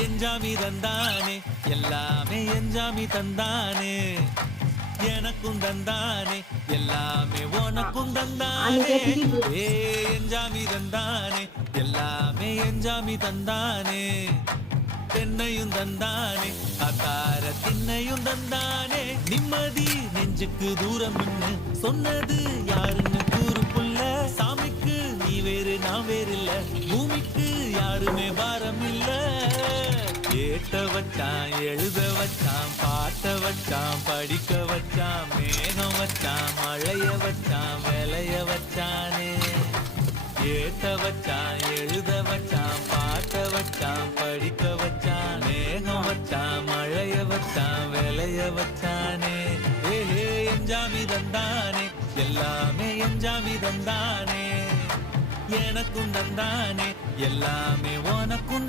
எஞ்சாமி தந்தானே எல்லாமே எஞ்சாமி தந்தானே எனக்கும் தந்தானே எல்லாமே உனக்கும் தந்தானே ஏ எஞ்சாமி தந்தானே எல்லாமே எஞ்சாமி தந்தானே தென்னையும் தந்தானே அகார திண்ணையும் தந்தானே நிம்மதி நெஞ்சுக்கு தூரம் சொன்னது யாருன்னு கூறு புள்ள சாமிக்கு நீ வேறு நான் வேறு இல்ல பூமிக்கு யாருமே பாரம் இல்ல ஏட்ட வச்சான் எழுத வச்சான் பாட்ட வச்சான் படிக்க வச்சான் மேகம் வச்சான் மழைய வச்சான் விளைய வச்சானே ஏட்ட வச்சான் எழுத வச்சான் பாட்ட வச்சான் படிக்க வச்சான் மேகம் வச்சான் மழைய வச்சான் விளைய வச்சானே ஏஹே எஞ்சாமி தந்தானே எல்லாமே எஞ்சாமி தந்தானே எனக்கும் தந்தானே எல்லாமே உனக்கும்